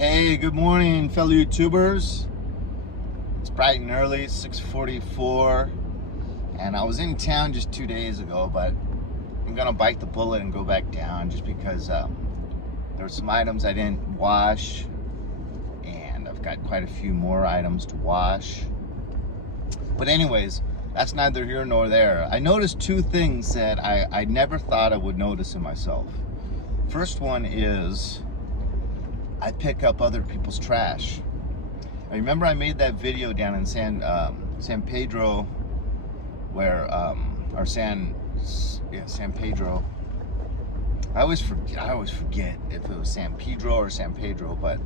Hey, good morning, fellow YouTubers. It's bright and early, 6:44, and I was in town just 2 days ago, but I'm gonna bite the bullet and go back down just because there were some items I didn't wash, and I've got quite a few more items to wash. But anyways, that's neither here nor there. I noticed two things that I never thought I would notice in myself. First one is I pick up other people's trash. I remember I made that video down in San Pedro, where San Pedro. I always forget if it was San Pedro or San Pedro, but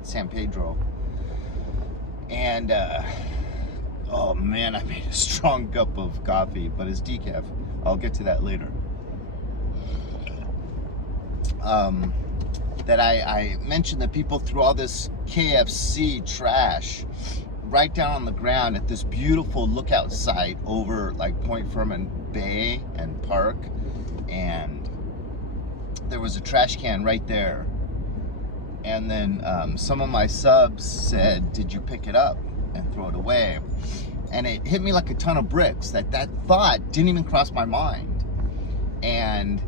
San Pedro. And oh man, I made a strong cup of coffee, but it's decaf. I'll get to that later. That I mentioned that people threw all this KFC trash right down on the ground at this beautiful lookout site over like Point Fermin Bay and Park, and there was a trash can right there. And then some of my subs said, "Did you pick it up and throw it away?" And it hit me like a ton of bricks that thought didn't even cross my mind. And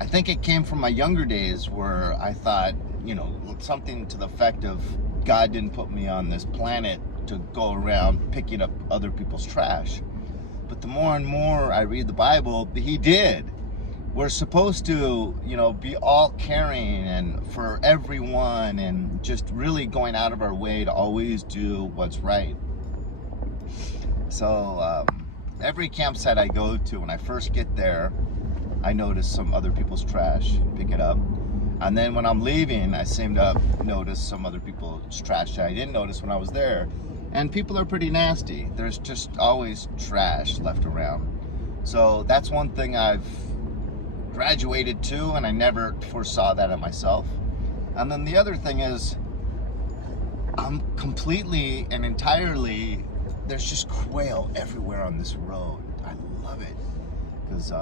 I think it came from my younger days where I thought, you know, something to the effect of God didn't put me on this planet to go around picking up other people's trash. But the more and more I read the Bible, He did. We're supposed to, you know, be all caring and for everyone and just really going out of our way to always do what's right. So every campsite I go to, when I first get there, I notice some other people's trash, pick it up. And then when I'm leaving, I seem to notice some other people's trash that I didn't notice when I was there. And people are pretty nasty. There's just always trash left around. So that's one thing I've graduated to, and I never foresaw that in myself. And then the other thing is, I'm completely and entirely, there's just quail everywhere on this road. I love it. Because,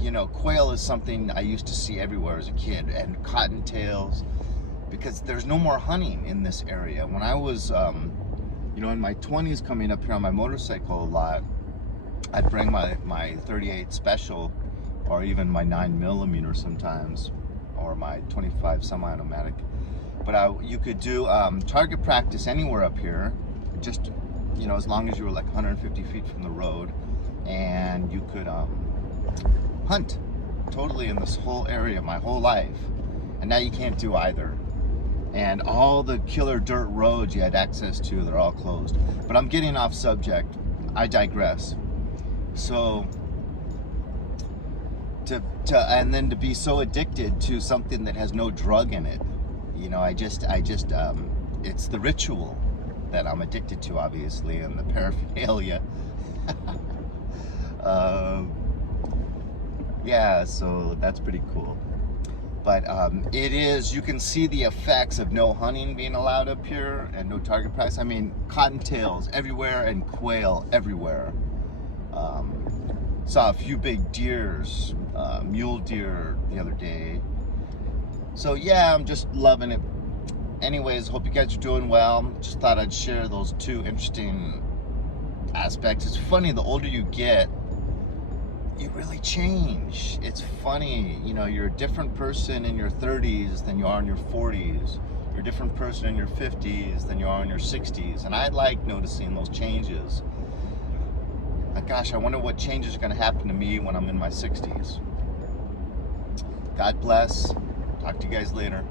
you know, quail is something I used to see everywhere as a kid, and cottontails, because there's no more hunting in this area. When I was, you know, in my 20s, coming up here on my motorcycle a lot, I'd bring my 38 Special, or even my 9mm sometimes, or my 25 semi-automatic. But you could do target practice anywhere up here, just, you know, as long as you were like 150 feet from the road, and you could hunt totally in this whole area my whole life. And now you can't do either. And all the killer dirt roads you had access to, they're all closed. But I'm getting off subject. I digress. So and then to be so addicted to something that has no drug in it, you know, I just it's the ritual that I'm addicted to, obviously, and the paraphernalia. Yeah, so that's pretty cool. But it is, you can see the effects of no hunting being allowed up here and no target practice. I mean, cottontails everywhere and quail everywhere. Saw a few big deers, mule deer the other day. So yeah, I'm just loving it. Anyways, hope you guys are doing well. Just thought I'd share those two interesting aspects. It's funny, the older you get, you really change. It's funny, you know, you're a different person in your 30s than you are in your 40s. You're a different person in your 50s than you are in your 60s. And I like noticing those changes. Gosh, I wonder what changes are going to happen to me when I'm in my 60s. God bless. Talk to you guys later.